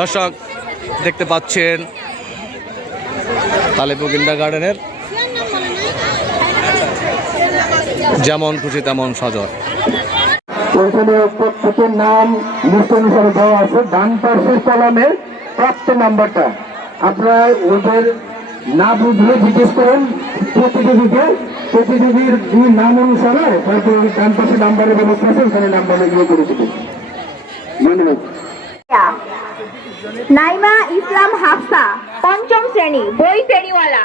দর্শক দেখতে পাচ্ছেন তালেপুর কিন্ডারগার্টেনের যেমন খুশি তেমন সজর। ওইখানে প্রত্যেকের নাম লিস্ট অনুসারে দেওয়া আছে। ডান পাশের কলামে প্রাপ্ত নাম্বারটা আপনারা ওদের না বুঝলে জিজ্ঞেস করেন প্রতিযোগীকে। প্রতিযোগীর নাম অনুসারে তারপর ডান পাশে নাম্বারের ব্যবস্থা আছে, ওখানে নাম্বার ইয়ে করে দেবেন। ধন্যবাদ। নাইমা ইসলাম হাফসা পঞ্চম শ্রেণী বই ফেরিওয়ালা।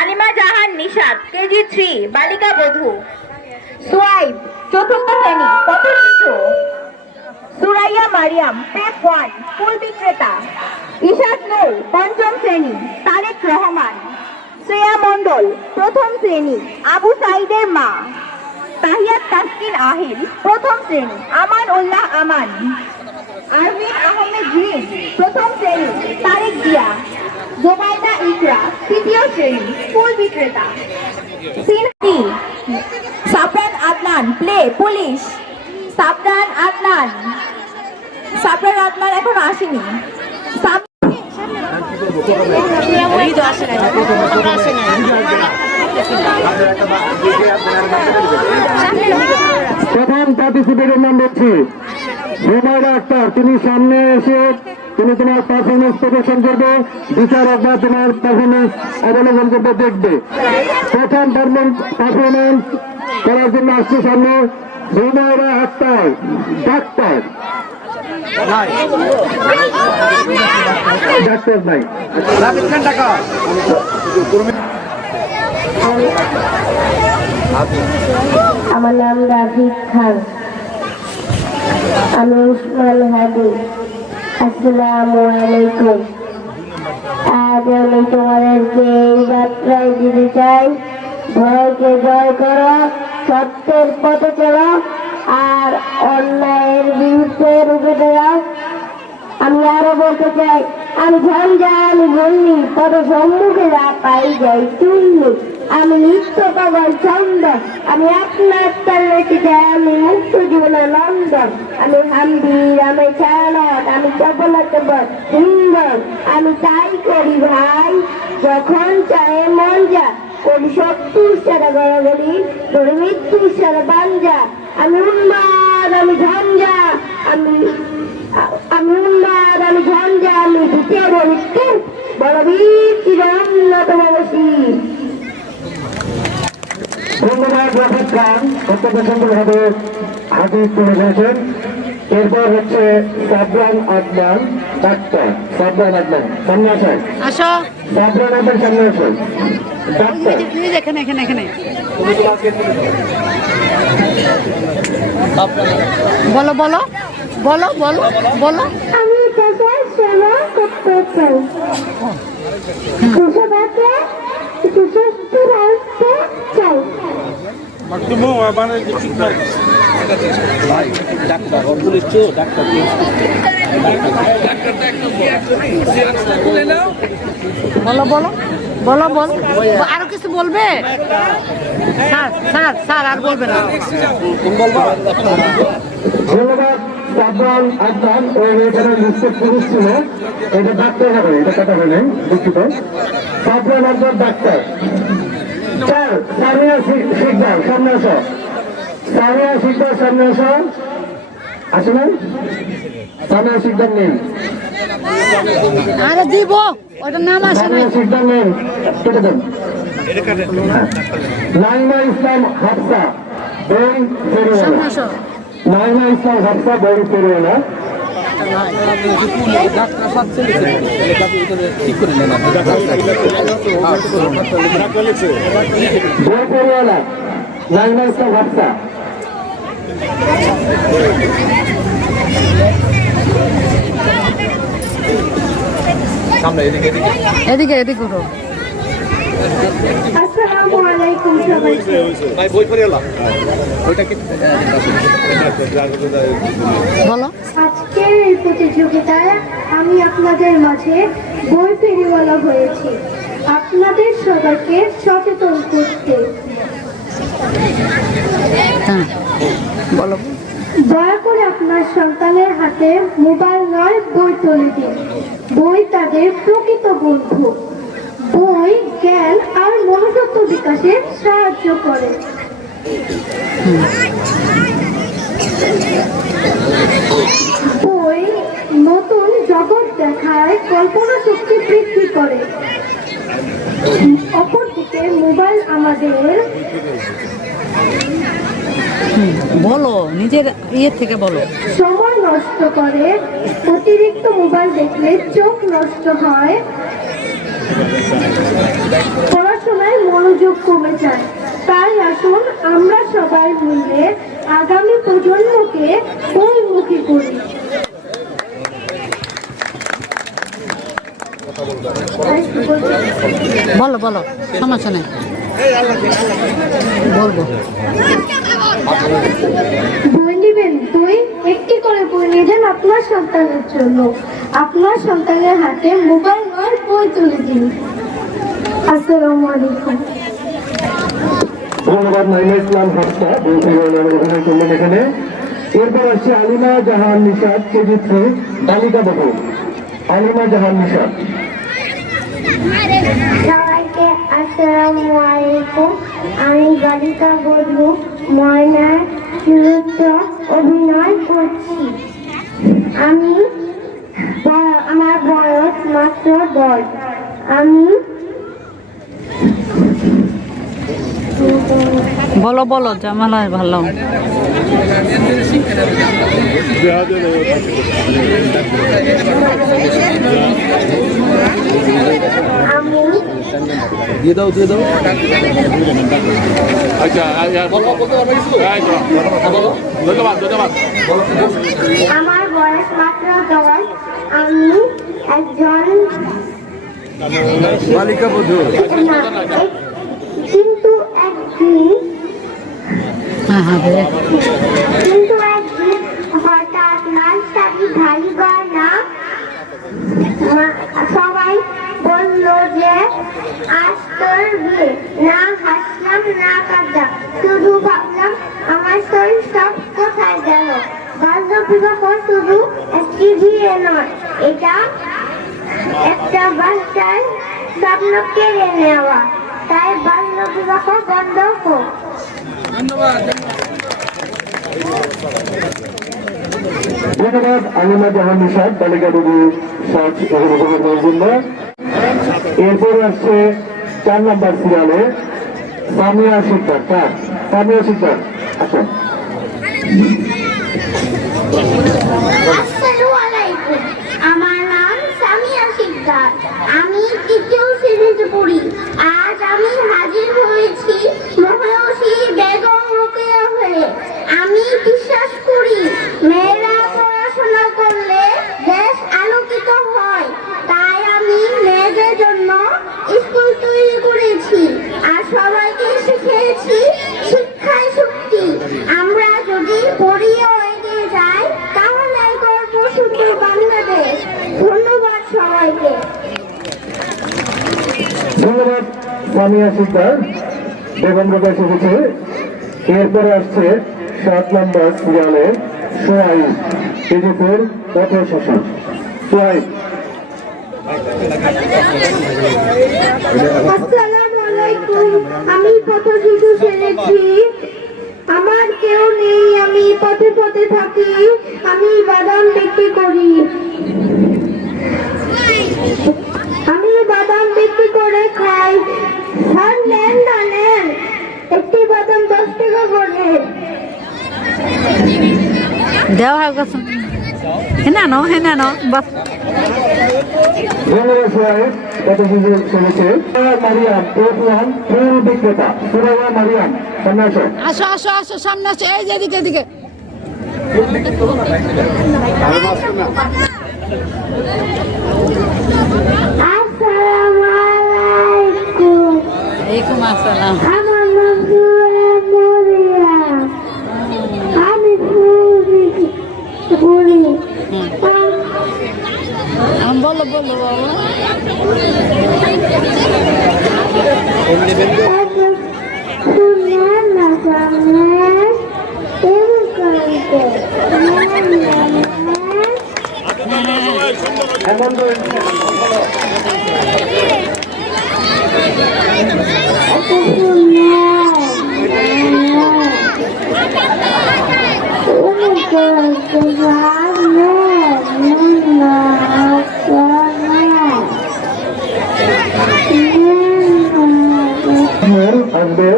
আলিমা জাহান নিশাত কেজি 3 বালিকা বধূ। সুয়াইব চতুর্থ শ্রেণী পথ শিশু। সুরাইয়া মারিয়াম প্রেপ 1 ফুল বিক্রেতা। ইশাত নূর পঞ্চম শ্রেণী তারেক রহমান। শ্রেয়া মণ্ডল প্রথম শ্রেণী আবু সাইদের মা। তাহিয়াত তাসকিন আহিল প্রথম শ্রেণী আমান উল্লাহ আমান। আরভিন আহমেদ রিজ প্রথম শ্রেণী তারেক জিয়া। জোবাইদা ইকরা তৃতীয় শ্রেণী ফুল বিক্রেতা। সিনহাদি সাবরান আদনান প্লে পুলিশ। সাবরান আদনান এখন আসেনি। প্রধান পার্টিসিপেটের নাম বলছি হুমায়রা আক্তার। তুমি সামনে এসে তুমি তোমার পারফরমেন্স প্রদর্শন করবে, বিচারকরা তোমার পারফরমেন্স অবলোকন করতে দেখবে। প্রথম পারফরমেন্স করার জন্য আসছে সামনে হুমায়রা আক্তার ডাক্তার। ডাক্তার নাই। আমার নাম রাফিক খান, আমি উসমান হাদি। আসসালামু আলাইকুম। আজ আমি তোমাদেরকে এই বার্তায় দিতে চাই, ভয়কে জয় করো, সত্যের পথে চলো, আর অন্যায়ের বিরুদ্ধে রুখে দাও। আমি আরো বলতে চাই, আমি ঝঞ্ঝা, আমি বললি কত সম্মুখে পাই যাই চুল্লি। আমি নিত্য পাগল ছন্দ, আমি আপনার তাল্লেতে চাই, আমি মুক্ত জীবনের নন্দন। আমি হাম্বির, আমি ছায়ানট, আমি চপলতা সুন্দর। আমি তাই করি ভাই যখন চায় মন যা, করি শত্রুর সারা গড়াগড়ি, করি মৃত্যুর সারা বাঞ্জা। আমি উন্মাদ, আমি ঝঞ্ঝা, আমি উন্মাদ, আমি ঝঞ্ঝা, আমি দ্বিতীয় বলিতে বড় বীর চিরন্নতম বসি। ধন্যবাদ রাফিক খান, অত্যন্ত সুন্দরভাবে হাজির তুলে ধরেছেন। এরপর হচ্ছে সাবরান আদনান ডাক্তার। সাবরান আদনান সামনে আসেন। সাবরান আদনান সামনে আসেন ডাক্তার। বলো বলো বলো বলো বলো। আমি দেশের সেবা করতে চাই, দেশবাকে সুস্থ রাখতে চাই। বলো বলো বলো বলো, আরো কিছু বলবে? স্যার স্যার স্যার আর বলবে না। ধন্যবাদ সাবরান আদনান। এখানে নিশ্চিত পুরুষ ছিল, এটা ডাক্তার হবে, এটা কথা বলে দুঃখিত। সাবরান আদনান ডাক্তার। স্যার সামিয়া শিকদার সামনে আসো। সামিয়া শিকদার সামনে আসো। আসে না? সামিয়া শিকদার নেই। আরে দিব, ওটার নাম আসে না। সামিয়া শিকদার নেই, কেটে দেন। নাইমা ইসলাম হাফসা বই ফেরিওয়ালা। নাইমা ইসলাম হাফসা বই ফেরিওয়ালা। বই ফেরিওয়ালা নাইমা ইসলাম হাফসা। এদিকে এদিকে করো। আসসালামু আলাইকুম সবাইকে। বলো। আজকের এই প্রতিযোগিতায় আমি আপনাদের মাঝে বই ফেরিওয়ালা হয়েছি, আপনাদের সবাইকে সচেতন করতে। হ্যাঁ বলো। দয়া করে আপনার সন্তানের হাতে মোবাইল নয় বই তুলে দিন। বই তাদের প্রকৃত বন্ধু। বই জ্ঞান আর মনোযোগ বিকাশে সাহায্য করে। বই নতুন জগৎ দেখায়, কল্পনা শক্তি বৃদ্ধি করে। অপরদিকে মোবাইল আমাদের বলো, নিজের ইয়ে থেকে বলো। সময় নষ্ট করে। অতিরিক্ত মোবাইল দেখলে চোখ নষ্ট হয়, পড়াশোনায় মনোযোগ কমে যায়। তাই আসুন আমরা সবাই মিলে আগামী প্রজন্মকে বইমুখী করি। বলো বলো, সমস্যা নেই, বলবো। বই নেবেন? বই একটি করে বই নিয়ে যান আপনার সন্তানের জন্য। আপনার সন্তানের হাতে মোবাইল নয় বই তুলে দিন। আসসালামু আলাইকুম। ধন্যবাদ নাইমা ইসলাম হাফসা, বই পরিবারের অভিনয় করলেন এখানে। এরপর আসছে আলিমা জাহান নিশাদ, কেজি 3 বালিকা বহু। আলিমা জাহান নিশাদ। সবাইকে আসসালামু আলাইকুম। আমি বালিকা বধূ ময়নার চরিত্র অভিনয় করছি। আমার বয়স মাত্র 10। আমি বলো বলো, জামালা ভালো। দিয়ে দাও আচ্ছা বলো। ধন্যবাদ। আমার বয়স মাত্র 10। আমি একজন বালিকা বধূ। কিন্তু একদিন হঠাৎ লাল শাড়ি ভারী গয়না সবাই বলল যে আজ তোর বিয়ে। না হাসলাম না কাঁদলাম, শুধু ভাবলাম আমার শরীর সব কোথায় গেল। বাল্য বিবাহ শুধু একটি বিয়ে নয়, এটা একটা বাচ্চার স্বপ্ন কেড়ে নেওয়া। তাই বাল্য বিবাহ বন্ধ হোক। ধন্যবাদ আলিমা জাহান নিশাদ, বালিকা বধূ সাজ অভিনয়ের জন্য। এরপর আসছে 4 নম্বর সিরিয়ালে সামিয়া শিকদার। সামিয়া শিকদার, আসুন। আসসালামু আলাইকুম। আমার নাম সামিয়া শিকদার। আমি 3য় শ্রেণীতে পড়ি। আজ আমি হাজির হয়েছি মহায়সী বেগম রোকেয়া হয়ে। আমি বিশ্বাস করি মেয়েরা পড়াশোনা করলে দেশ আলোকিত হয়। তাই আমি মেয়েদের জন্য স্কুল তৈরি করেছি আর সবাইকে শিখিয়েছি শিক্ষাই শক্তি। আমরা যদি পড়িয়ে এগিয়ে যাই তাহলে গর্ব সুন্দর বাংলাদেশ। ধন্যবাদ সবাইকে। ধন্যবাদ সামিয়া শিকদার, বেগম রোকেয়া এসেছে। এরপরে আসছে 7 নম্বর সিরিয়ালে সোহাইব, কেজি 4 পথ শিশু। সোহাইব। আসসালামু আলাইকুম। আমি পথ শিশু সেরেছি। আমার কেউ নেই, আমি পথে পথে থাকি। আমি বাদাম বিক্রি করি। আমি বাদাম বিক্রি করে খাই। স্যার নেন না নেন, একটি বাদাম 10 টাকা করে। দেওয়া হয়ে গেছে। হ্যাঁ না বাস। ধন্যবাদ সোহাইব, পথ শিশু সেরেছে। মারিয়াম, F1 ফুল বিক্রেতা। সুরাইয়া মারিয়াম, সামনে আসো। আসো সামনে আসো, এই যে এদিকে। আসসালামু আলাইকুম। ওয়ালাইকুম আসসালাম। আমার নাম সুরাইয়া মারিয়াম। আমি ফুল বিক্রি করি। বলো বাবা। শুনে না জানে এরকম এমন আসবে।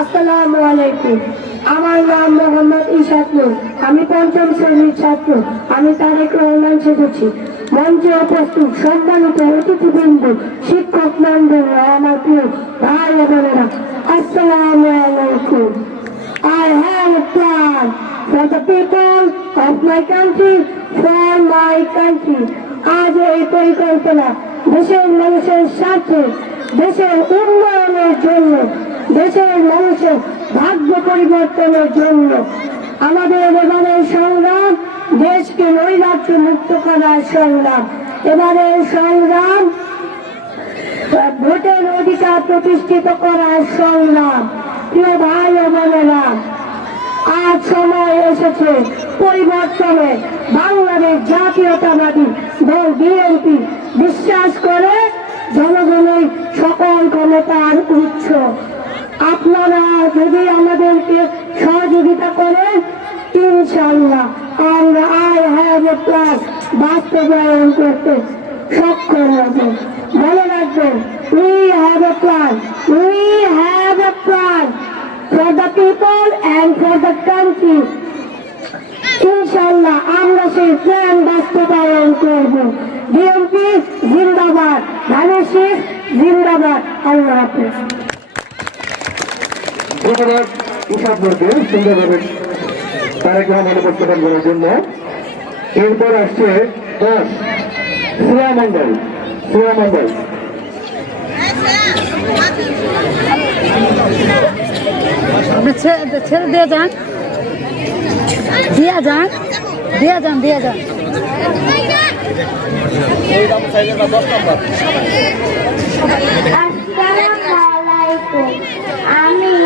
আসসালামু আলাইকুম। আমার নাম মোহাম্মদ ইশাকুর। আমি পঞ্চম শ্রেণীর ছাত্র। আমি তারেক রহমান সেজেছি। মঞ্চে উপস্থিত সম্মানিত অতিথিবৃন্দ, শিক্ষক মন্ডল, আমার প্রিয় ভাই ও বোনেরা, আসসালামু আলাইকুম। I have a plan for the people of my country, for my country. আজ এই পরিকল্পনা দেশের মানুষের স্বার্থে, দেশের উন্নয়নের জন্য, দেশের মানুষের ভাগ্য পরিবর্তনের জন্য। আমাদের এবারের সংগ্রাম দেশকে নৈরাজ্য মুক্ত করার সংগ্রাম। এবারের সংগ্রাম ভোটের অধিকার প্রতিষ্ঠিত করার সংগ্রাম। প্রিয় ভাই ও বোনেরা, আজ সময় এসেছে পরিবর্তনে। বাংলাদেশ জাতীয়তাবাদী দল বিএনপি বিশ্বাস করে জনগণের সকল ক্ষমতার উৎস। আপনারা যদি আমাদেরকে সহযোগিতা করেন, ইনশাআল্লাহ আমরা আই হ্যাভ এ প্ল্যান বাস্তবায়ন করতে সক্ষম হব। মনে রাখবেন, we have a plan, we have a plan for the people and for the country. ইনশাআল্লাহ আমরা সেই প্ল্যান বাস্তবায়ন করব। বিএনপি জিন্দাবাদ, ধানের শীষ জিন্দাবাদ। আল্লাহ হাফেজ। ধন্যবাদ ইশাকুরকে সুন্দরভাবে তারেক রহমান উপস্থাপন করার জন্য। এরপর আসছে 10 শ্রেয়া মন্ডল। শ্রেয়া মন্ডল ছেড়ে দিয়ে যান, দিয়া যান, দিয়া যান, দিয়া যান। আসসালামু আলাইকুম। আমি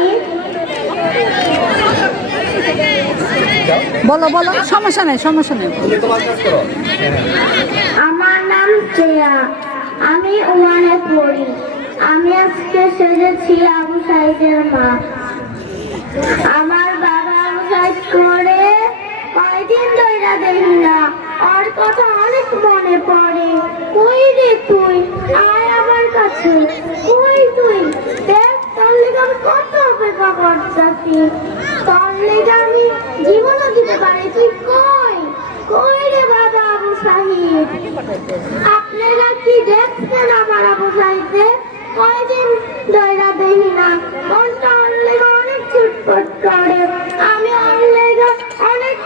বলো বলো, সমস্যা নেই, সমস্যা নেই। আমার নাম শ্রেয়া। আমি ওয়ানে পড়ি। আমি আজকে সেজেছি আবু সাইদের মা। আমার বাবা আবু সাইদ করে কয়দিন ধরে দেখি না, ওর কথা অনেক মনে পড়ে। কই রে তুই, আয় আমার কাছে। কই তুই, দেখ তোর লেগে আমি কত অপেক্ষা করতেছি। তোর লেগে আমি জীবনও দিতে পারি। তুই কই, কই রে বাবা আবু সাহিদ? আপনারা কি দেখছেন আমার আবু সাহিদে? কয়দিন ধরে দেখি না, মনটা ওর লেগে অনেক ছুটফট করে। আমি ওর লেগে অনেক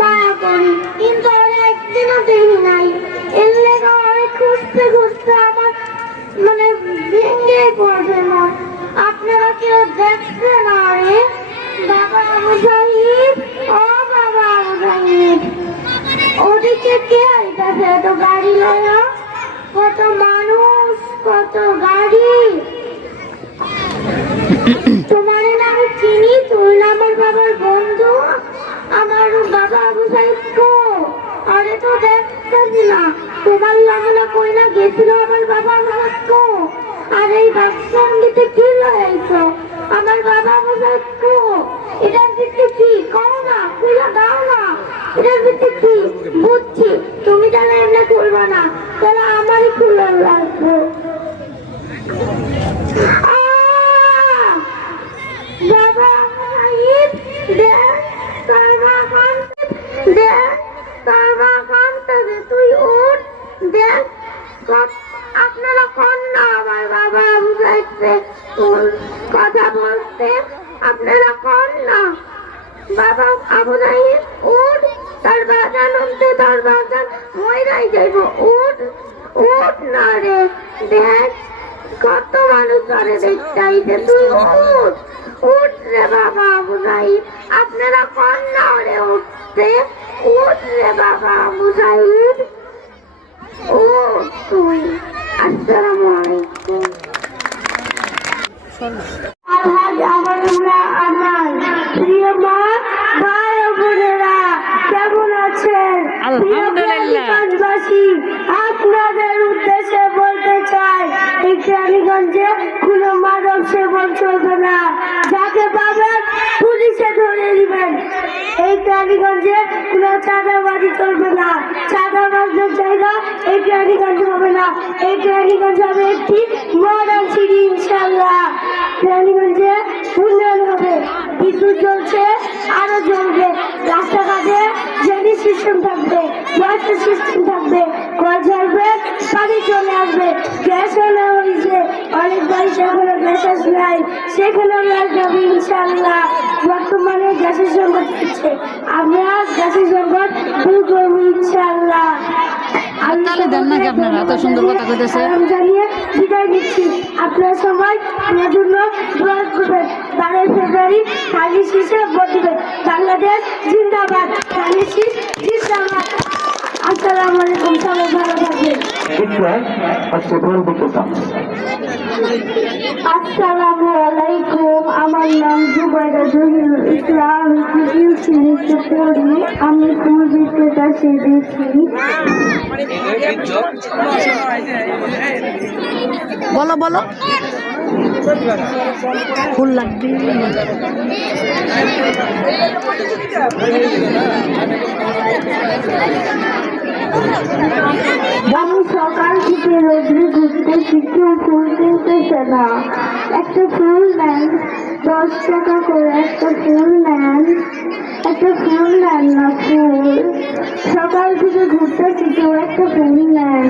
মায়া করি, কিন্তু ওরা একদিনও দেখি নাই। এর লেগে অনেক খুঁজতে খুঁজতে আমার মানে ভেঙে পড়বে মন। আপনারা কেউ দেখছেন আরে বাবা আবু সাহিদ? ও বাবা আবু সাহিদ, ওদিকে কে আইতাছে এত গাড়ি লয়া? কত মানুষ, কত গাড়ি। তোমার না আমি চিনি, তুই না আমার বাবার বন্ধু। আমার বাবা আবু সাহিদ কো? আরে তো দেখতেছি না। তোমার লাগলা কই না গেছিল আমার বাবা আমার কো? আর এই বাক্সঙ্গীতে কি লাগাইছো? আমার বাবা আবু সাহিদ কো? এটার ভিত্তি কি? কও না, খুলে দাও না। এটার ভিত্তি কি? বুঝছি, তুমি তাহলে এমনি করবা না, তাহলে আমারই খুলে লাগবে। বাবা আবু সাহিদ, দেখ তোর বাগান, দেখ তোর বাগান থেকে তুই উঠ। দেখ আপনারা কোন না আমার বাবা আবু সাহিদকে কথা বলতে, আপনারা কোন না। বাবা আবু সাহিদ উঠ, তার বাগান উঠতে, তার বাগান ময়রাই যাইব। উঠ, উঠ না রে। দেখ কত মানুষ ধরে দেখতে আইছে, তুই উঠ, উঠ রে বাবা আবু সাহিদ। আপনারা কোন না রে উঠতে, উঠ রে বাবা আবু সাহিদ, উঠ তুই। আসসালামু আলাইকুম। আলহাজ আমানুল্লাহ আনান। প্রিয় মা, ভাই ও বোনেরা, কেমন আছেন? প্রিয় কেরানীগঞ্জবাসী, আপনাদের উদ্দেশ্যে বলতে চাই, এই কেরানীগঞ্জে কোনো মাদক সেবন চলবে না। যাকে পাবেন পুলিশে ধরে দিবেন। এই কেরানীগঞ্জে কোনো চাঁদাবাজি চলবে না। চাঁদাবাজদের জায়গা এই কেরানীগঞ্জে হবে না। এই কেরানীগঞ্জ হবে একটি মডার্ন সিটি ইনশাআল্লাহ। কেরানীগঞ্জে উন্নয়ন হবে, বিদ্যুৎ জ্বলছে, আরো জ্বলবে, রাস্তাঘাটে ড্রেনেজ সিস্টেম থাকবে, ওয়াটার সিস্টেম থাকবে, কল জ্বলবে, পানি চলে আসবে, গ্যাস আনা হয়েছে, অনেক বাড়িতে এখনো গ্যাস আসে নাই, সেখানেও গ্যাস যাবে ইনশাআল্লাহ। বর্তমানে গ্যাসের সংকট হচ্ছে, আমরা গ্যাসের সংকট দূর করবো ইনশাআল্লাহ। তাহলে দেন নাকি আপনারা এত সুন্দর কথা কইতেছে। জানিয়ে বিদায় নিচ্ছি। আপনারা সবাই আমার জন্য দোয়া করবেন। 12 ফেব্রুয়ারি খালি শীষে ভোট দিবেন। বাংলাদেশ জিন্দাবাদ, খালি শীষ জিন্দাবাদ। আসসালামু আলাইকুম, সবাই ভালো থাকবেন। আসসালামু আলাইকুম, আমার নাম জুবাইদা জহিরুল ইসলাম। আমি পড়ি, আমি ফুল বিক্রেতা সেজেছি। বলো বলো, ফুল লাগবে। আমি সকাল থেকে রোদ্রে ঘুরতেছি, কেউ ফুল কিনতেছে না। একটা ফুল নেন 10 টাকা করে, একটা ফুল নেন, একটা ফুল নেন না ফুল। সকাল থেকে ঘুরতেছি, কেউ একটা ফুল নেন।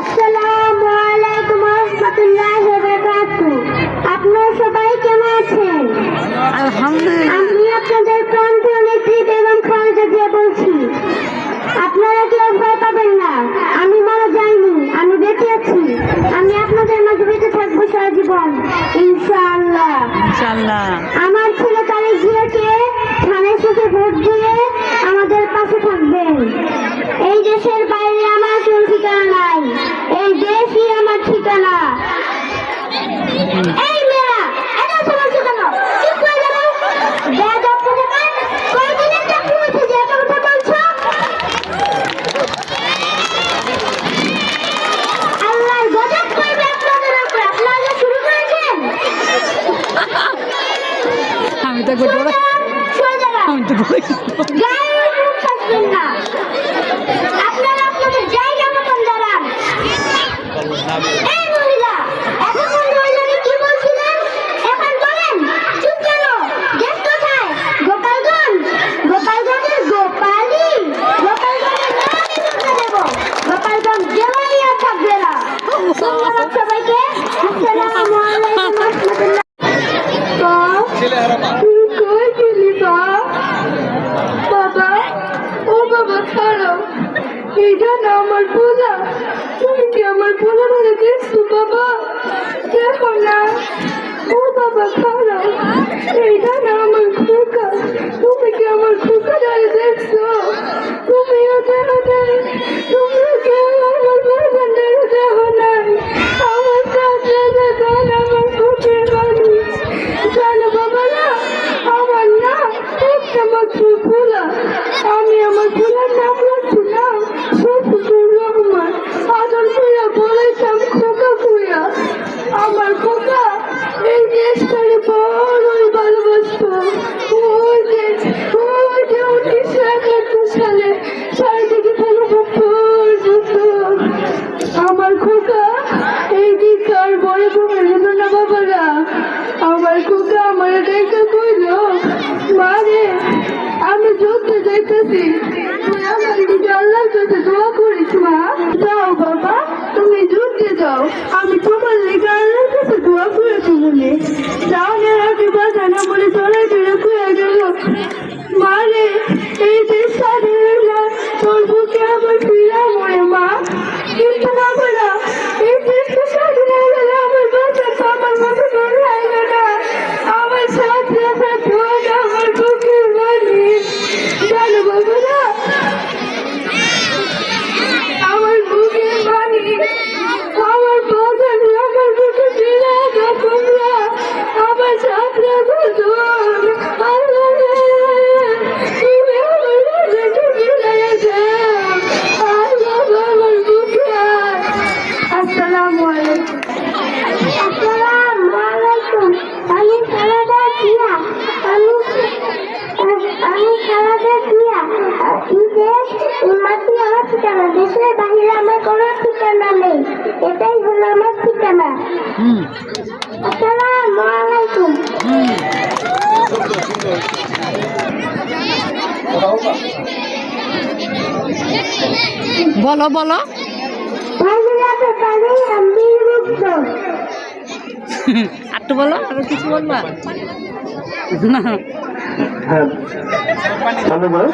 আসসালামু আলাইকুম ওয়া রাহমাতুল্লাহি ওয়া বারাকাতুহু। আপনারা সবাই কেমন আছেন? আলহামদুলিল্লাহ। আমি আপনাদের প্রান্তীয় নেত্রী বেগম খালেদা জিয়া বলছি। আপনারা কেউ ভয় পাবেন না, আমি মারা যাইনি, আমি বেঁচে আছি। আমি আপনাদের মাঝে বেঁচে থাকবো সারা জীবন ইনশাআল্লাহ। ইনশাআল্লাহ। আমার ছেলে তারেক জিয়াকে ধানের শেষে ভোট দিয়ে আমাদের পাশে থাকবেন। এই দেশের বাইরে আমার কোনো ঠিকানা নাই, এই দেশই আমার ঠিকানা। এই মেয়েরা, এটা সমস্যা কেন? চুপ করে যাও। বেয়াদব কোথাকার, কয়দিনের চাকরি হয়েছে যে এত কথা বলছো? আল্লাহর গজব করবে আপনাদের উপরে। আপনারা শুরু করেছেন। আমি তো গোটা সরে যাবেন। আমি তো বলি গায়ের মুখ থাকবেন না। আপনারা আপনাদের জায়গা মতন দাঁড়ান। এই মহিলা, এতক্ষণ ধরে জানি কি বলছিলেন? এখন বলেন, চুপ কেন? দেশ কোথায়? গোপালগঞ্জ? গোপালগঞ্জের গোপালি? গোপালগঞ্জের নাম আমি মুখে দেব। গোপালগঞ্জ জেলায় আর থাকবে না। ধন্যবাদ সবাইকে। আসসালামু আলাইকুম ওয়া রাহমাতুল্লাহ। তুই কই গেলি বাবা? ও বাবা ছাড়ো, এইটা না আমার পোলা। তুমি কি আমার পোলা ধরে দেখছো বাবা? দেখো না। ও বাবা ছাড়ো, এইটা না আমার খোকা। তুমি কি আমার খোকা ধরে দেখছো? তুমিও দেখো নাই, তুমিও কেউ আমার বাবা ধরে দেখো নাই। আমার কাছে দেখুন আমার খুশির মানুষ। জানো বাবা না, আমার নাম একটা মাত্র ভোলা। আমি আমার ভোলার নাম রাখছিলাম শফিকুর রহমান। আদর করে বলেছিলাম খোকা খুঁয়া। আমার খোকা এই দেশটারে বড়ই ভালোবাসতো। ওই যে 1971 সালে চারিদিকে আমার খোকা এই দিককার বড় ঘুমের হলো না বাবারা। আমার খোকা আমার দেখে কইল, মা রে আমি যুদ্ধে যাইতেছি, তুই আমার দিকে আল্লাহর কাছে দোয়া করিস মা। যাও বাবা, তুমি যুদ্ধে যাও, আমি তোমার লেগে আল্লাহর কাছে দোয়া করেছি বলে। যাওয়ার আগে বাধা না বলে চলে ফিরে খুঁয়ে গেল। মা রে এই দেশ স্বাধীন হইল তোর বুকে আমার ফিরা মরে মা। কিন্তু বাবারা এই দেশটা স্বাধীন হয়ে গেলে আমার বাচ্চা তো আমার মতো দূর হয়ে গেল। আমার সাথে আমার বুকের বাড়ি। জানো বাবারা, আসসালামু আলাইকুম। বলো বলো। ফাজিলাতে পানি আমি মুক্ত। আর তো বলো, আর কিছু বলবা না? হ্যাঁ ধন্যবাদ।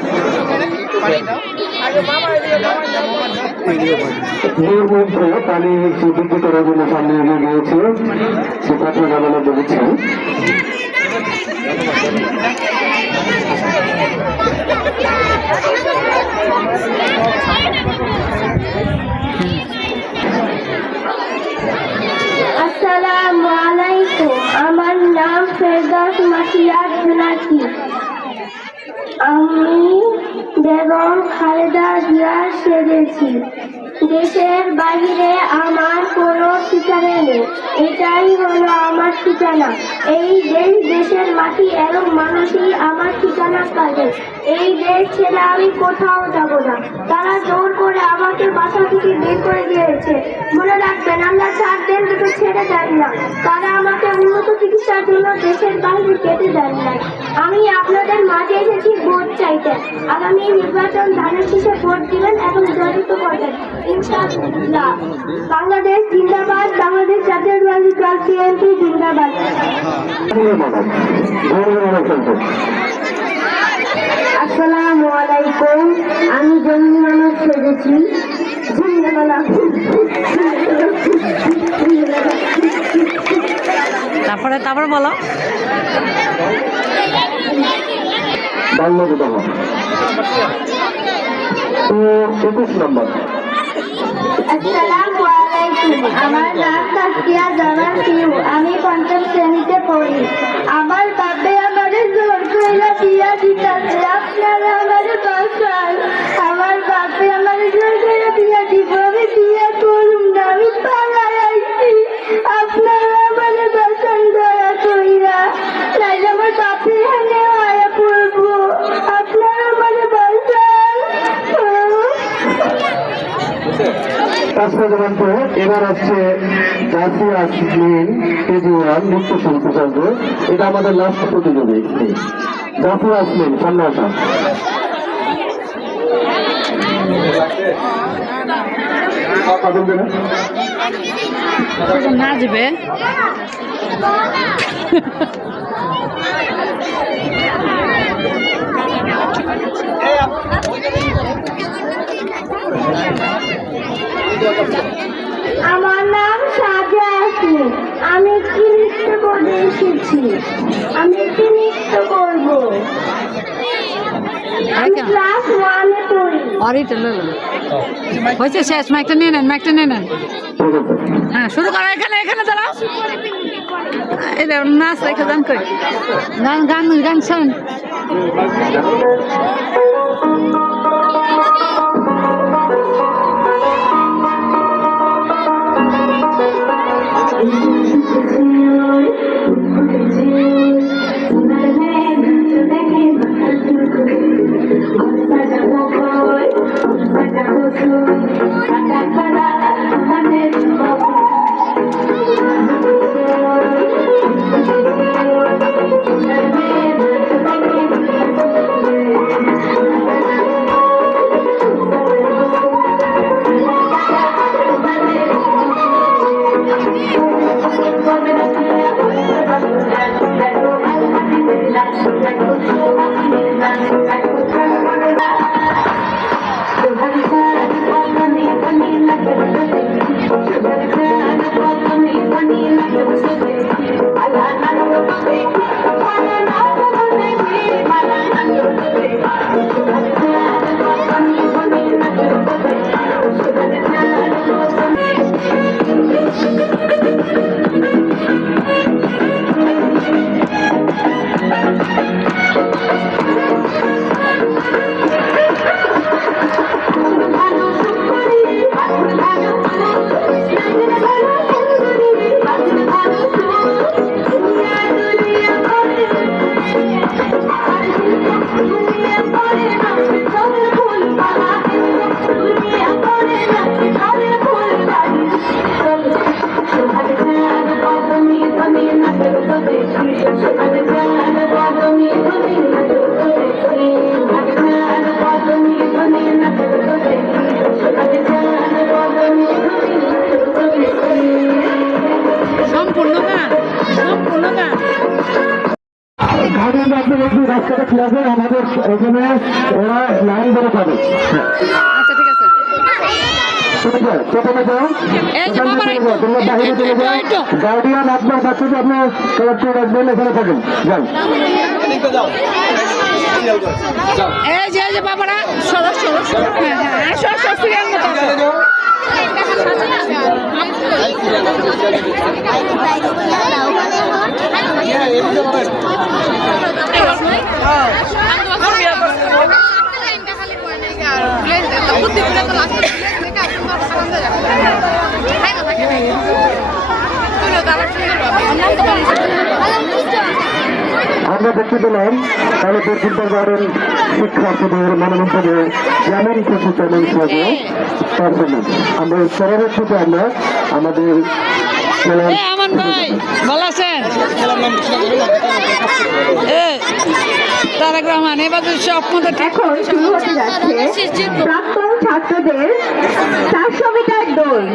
এর মধ্যে পানি বিদ্যুৎ করার জন্য সামনে এগিয়ে গিয়েছে, সে কথা জানানো বলেছে। আসসালামু আলাইকুম। আমার নাম ফেরদৌস মাসিয়া জুনাকি। আমি বেগম খালেদা জিয়া সেজেছি। দেশের বাইরে আমার কোনো ঠিকানা নেই, এটাই হলো আমার ঠিকানা। এই দেশ, দেশের মাটি এবং মানুষই আমার ঠিকানা কাজে। এই দেশ ছেড়ে আমি কোথাও যাব না। তারা জোর করে আমাকে বাসা থেকে বের করে দিয়েছে। মনে রাখবেন, আমরা 4 দিন থেকে ছেড়ে দেন না। তারা আমাকে উন্নত চিকিৎসার জন্য দেশের বাইরে কেটে দেন না। আমি আপনাদের মাঝে এসেছি ভোট চাইতে। আগামী নির্বাচন ধানের শীষে ভোট দিবেন এবং জয়যুক্ত করবেন ইনশাআল্লাহ। বাংলাদেশ জিন্দাবাদ, বাংলাদেশ জাতীয়তাবাদী দল বিএনপি জিন্দাবাদ। আসসালামু আলাইকুম। আমি জঙ্গি মানুষ সেজেছি। তারপরে তারপরে বলো। বাংলাদেশ 21 নম্বর। আসসালামু আলাইকুম। আমার নাম তাসকিয়া জামান সিউ। আমি 5ম শ্রেণীতে পড়ি। আমার বাপে আমাদের জোর করে বিয়া দিতেছে। আপনারা আমাদের বাঁচান। আমার বাপে আমাদের জোর করে বিয়া দিব। আমি বিয়া করুম না, আমি পালাই আইছি। আপনারা আমাদের বাঁচান দয়া কইরা, নাইলে আমার বাপে এখানে আয়া পড়বো। আপনারা আমাদের বাঁচান। এবার আসছে জাফর আসমিন কেজরিওয়াল নৃত্য সম্প্রচার। এটা আমাদের লাস্ট প্রতিযোগী। জাফর আসমিন সামনে আসা। নাচবে। আমার নাম সাজা ইয়াসমিন। আমি কি নৃত্য করতে এসেছি। আমি একটি নৃত্য করব। আমি ক্লাস 1-এ পড়ি। অরিটা হয়েছে, শেষ। মাইকটা নিয়ে নেন, মাইকটা নিয়ে নেন। হ্যাঁ, শুরু করো। এখানে এখানে দাঁড়াও। এটা নাচ রেখে গান কই, গান গান গান শোন। সম্পূর্ণ গান সম্পূর্ণ গান গার্ডিয়ান আপনার একটু রাস্তাটা ক্লিয়ার করে আমাদের এখানে ওরা লাইন ধরে পাবে আচ্ছা ঠিক আছে প্রথমে যাও এই যে বাবার তোমরা বাহিরে চলে যাও গার্ডিয়ান আপনার বাচ্চাকে আপনার কালেক্টর রাখবেন এখানে থাকেন যান এই যে বাবারা সরো সরো সরো হ্যাঁ হ্যাঁ সরো সরো সিরিয়াল মতো আমরা দেখতে পেলাম তাহলে চিন্তার গার্ডেন শিক্ষার্থীদের মানবন্ধদের যেমন খুশি তেমন সাজে পারফরমেন্স আমরা পরবর্তীতে আমরা আমাদের আমান ভাই ভালো আছেন তারেক রহমান এবার সব মতো এখন শুরু হতে যাচ্ছে প্রাক্তন ছাত্রদের 400 মিটার দৌড়।